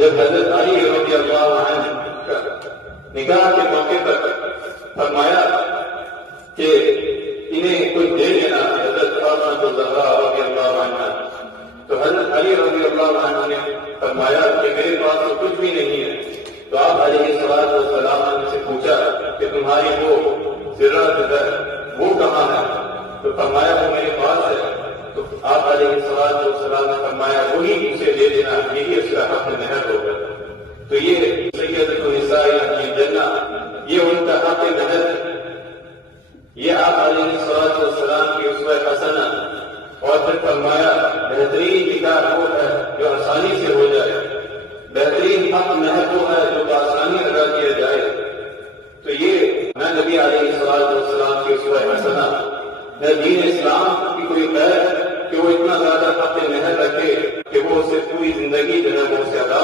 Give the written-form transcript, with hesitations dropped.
جب حضرت علی رضی اللہ عنہ کا نکاح کے موقع پر فرمایا کہ انہیں کچھ دے دینا حضرت فاطمہ الزہرا رضی اللہ عنہ، تو حضرت علی رضی اللہ عنہ نے فرمایا کہ میرے پاس تو کچھ بھی نہیں ہے۔ تو آپ علیہ الصلوۃ والسلام سے پوچھا کہ تمہاری وہ زرہ وہ کہاں ہے؟ تو فرمایا وہ میرے پاس ہے۔ تو آپ علیہ الصلوۃ والسلام نے فرمایا وہی اسے دے دینا، یہی اس کا حق مہر ہوگا۔ تو یہ سیدۃ النساء الجنہ، یہ ان کا حق مہر ہے۔ یہ آپ علیہ الصلوۃ والسلام کی اسوہ حسنہ، اور پھر فرمایا بہترین نکاح وہ ہے جو آسانی سے ہو جائے، بہترین حق مہر وہ ہے جو بآسانی ادا کیا جائے۔ تو یہ میں نبی علیہ الصلوۃ والسلام کی اسوہ حسنہ، میں دین اسلام کی کوئی قید کہ وہ اتنا زیادہ حق مہر رکھے کہ وہ اسے پوری زندگی جو ہے وہ سے ادا